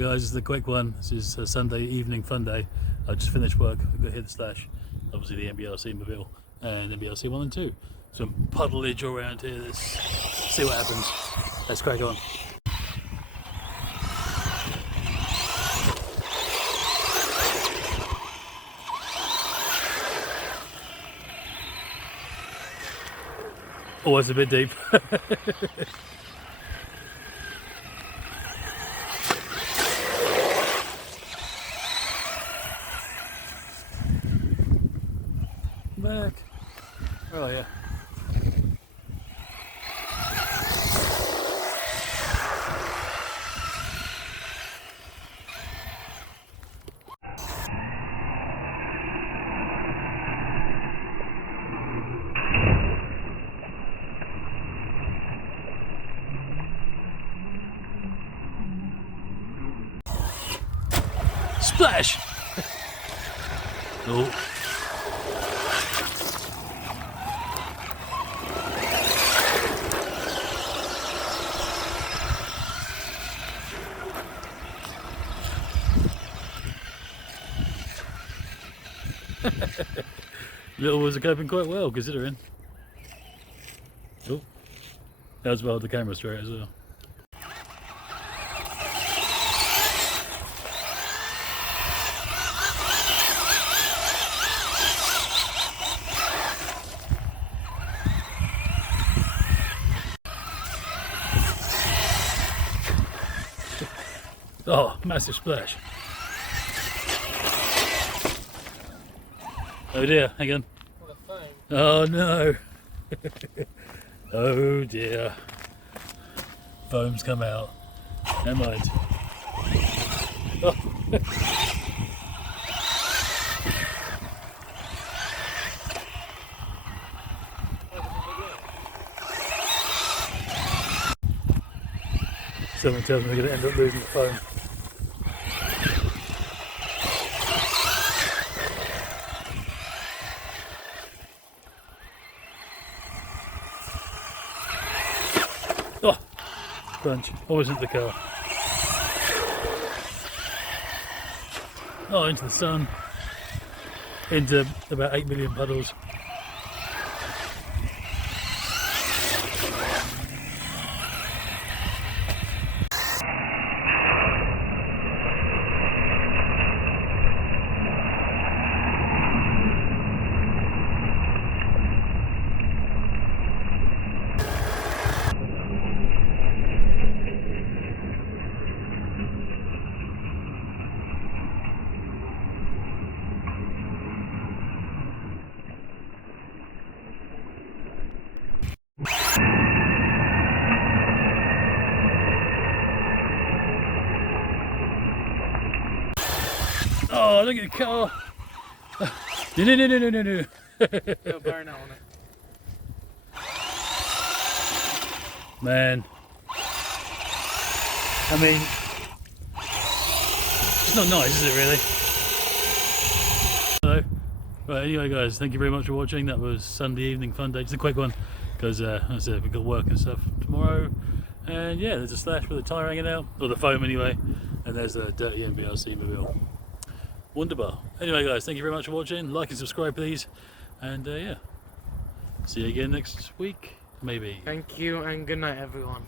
Guys, this is the quick one. This is a Sunday evening fun day. I just finished work. I've got to hit the slash. Obviously the NBRC Mobile and NBRC 1 and 2. Some puddleage all around here. Let's see what happens. Let's crack on. Oh, it's a bit deep. Back. Where are you? Splash! Oh. Little ones are coping quite well considering. Oh, that was well the camera straight as well. Oh, massive splash. Oh dear, hang on. Oh no. Oh dear. Foam's come out. Never mind. Oh. Something tells me we're going to end up losing the foam. Oh, crunch. Always into the car. Oh, into the sun. Into about 8 million puddles. Oh, look at the car! No. It'll burn out on it. Man. I mean, it's not nice, is it really? Hello. Right, anyway guys, thank you very much for watching. That was Sunday evening fun day. Just a quick one, because as I said, we've got work and stuff tomorrow. And yeah, there's a slash with a tyre hanging out, or the foam anyway. And there's a dirty NBRC Mobile. Wunderbar. Anyway guys, thank you very much for watching. Like and subscribe please. And yeah, see you again next week, maybe. Thank you and good night everyone.